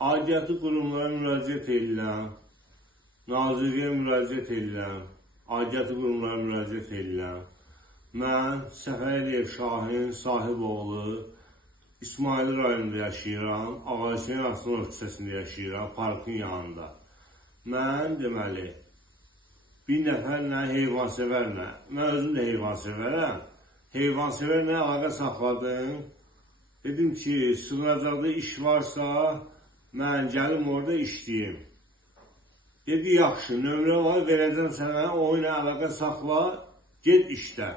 Aidiyyatı qurumlara müraciət edirəm, nazirliyə müraciət edirəm, aidiyyatı qurumlara müraciət edirəm. Mən Səfəriyev Şahin Sahiboğlu İsmail rayonunda yaşayıram, Ağaçayın Aslanov küçəsində yaşayıram, parkın yanında. Mən deməli, bir nəfərlə heyvansevərlə, mən özüm də heyvansevərəm, heyvansevərlə əlaqə saxladım. Dedim ki, sığınacaqda iş varsa, mən gəlim orada işləyim. Dedi, yaxşı, nömrə var, verəcəm sənə, o ilə əlaqə saxla, get işlə.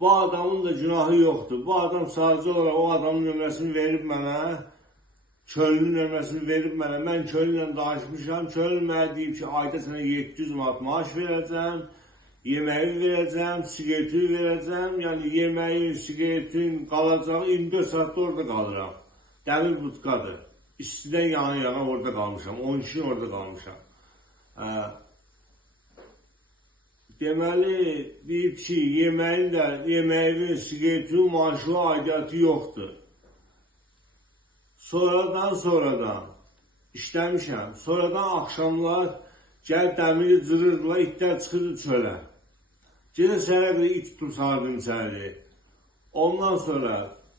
Bu adamın da günahı yoxdur. Bu adam sadəcə olaraq o adamın nömrəsini verib mənə, köylünün nömrəsini verib mənə, mən köylü ilə danışmışam, köylü mənə deyib ki, ayda sənə 700 manat maaş verəcəm, yeməyi verəcəm, sigareti verəcəm, yəni yeməyin, sigaretin qalacağı 24 saatda orada qalıram. Dəmir butqadır. İstidən yana orada qalmışam, 12 gün orada qalmışam. Deməli, deyib ki, yeməyin, sigaretin, maaşı, aidiyyatı yoxdur. Sonradan işləmişəm. Sonradan axşamlar gəl dəmiri cırırdılar, itlər çıxırdı çölə. Gedə səhərdə it tutub sardım içəri. Ondan sonra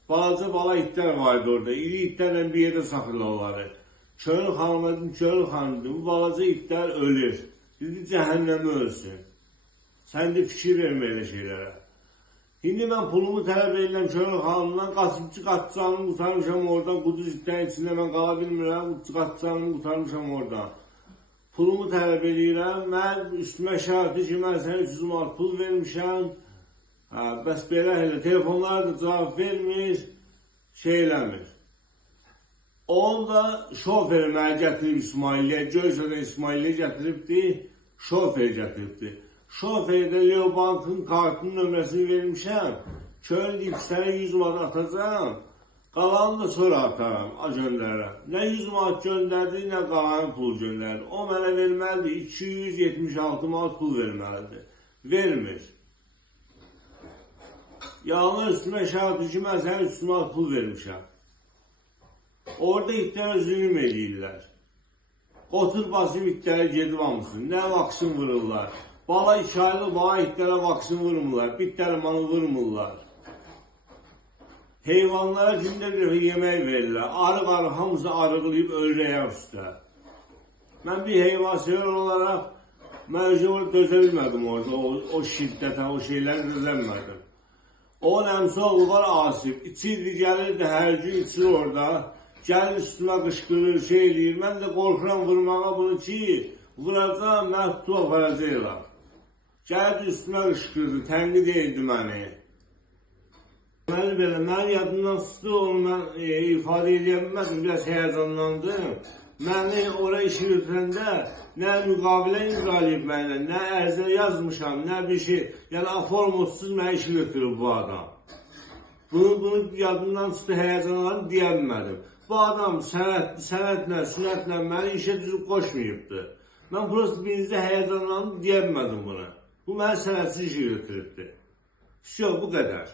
bala itlər vardı orada. İri itlərlə bir yerdə saxırlar onları. Köylü xanıma dedim, köylü xanım dedim, bu balaca itlər ölür. Dedi, cəhənnəmi ölsün. Sən də fikir vermə elə şeylərə. İndi mən pulumu tələb edirəm köylü xanımdan, qaçıbçı qaçacağını qutarmışam oradan, quduz itlərin içində mən qala bilmirəm, qaçacağını qutarmışam oradan. Pulumu tələb edirəm, mən üstümə şərti ki, mən sənə 300 manat pul vermişəm, bəs belə elə, telefonlar da cavab vermir, şey eləmir. Onu da şoferi mənə gətirib İsmailliyə, Göyçədə İsmailliyə gətiribdi, şoferi gətiribdi. Şoferdə Leo Bank'ın kartının nömrəsini vermişəm, köylü deyib sənə 100 manat atacağım, qalanı da sonra atarım, göndərirəm. Nə 100 manat göndərdi, nə qalanı pul göndərdi. O mənə verməlidir, 276 manat pul verməlidir. Vermir. Yalnız üstümə şərti ki, mən sənə 300 manat pul vermişəm. Orada itlərə zülüm edirlər. Otur basıb itlərə gedib almışsın, nə vaksin vururlar. Bala 2 aylı bana itlərə vaksin vurmurlar, bitlərə manı vurmurlar. Heyvanlara gündə bir dəfə yemək verirlər. Arıq hamısı arıqlayıb ölürək üstə. Mən bir heyvansever olaraq, mən özüm dözə bilmədim orada, o şiddətə, o şeyləri dözəmədim. Onun əmsi oğlu var Asif, içirdi, gəlirdi, hər gün içir orada, gəlir üstümə qışqırır, şey eləyir. Mən də qorxuram vurmağa bunu ki, vuracaq, mən tutub aparacaqlar. Gəldi üstümə qışqırdı, tənqid edirdi məni. Deməli belə, mən yadımdan çıxdı, onu mən ifadə edə bilmədim, biraz həyəcanlandım. Məni oraya işi götürəndə nə müqavilə imzalayıb mənlə, nə ərzə yazmışam, nə bir şey. Yəni, formosuz mənə işi götürüb bu adam. Bunu yadımdan çıxdı, həyəcanlandım, deyə bilmədim. Bu adam sənətlə, sünətlə məni işə düzüb qoşmayıbdır. Mən burası birinizdə həyəcanlandım, deyə bilmədim bunu. Bu mənə sənətsiz işi götürübdür. Все, bu qədər.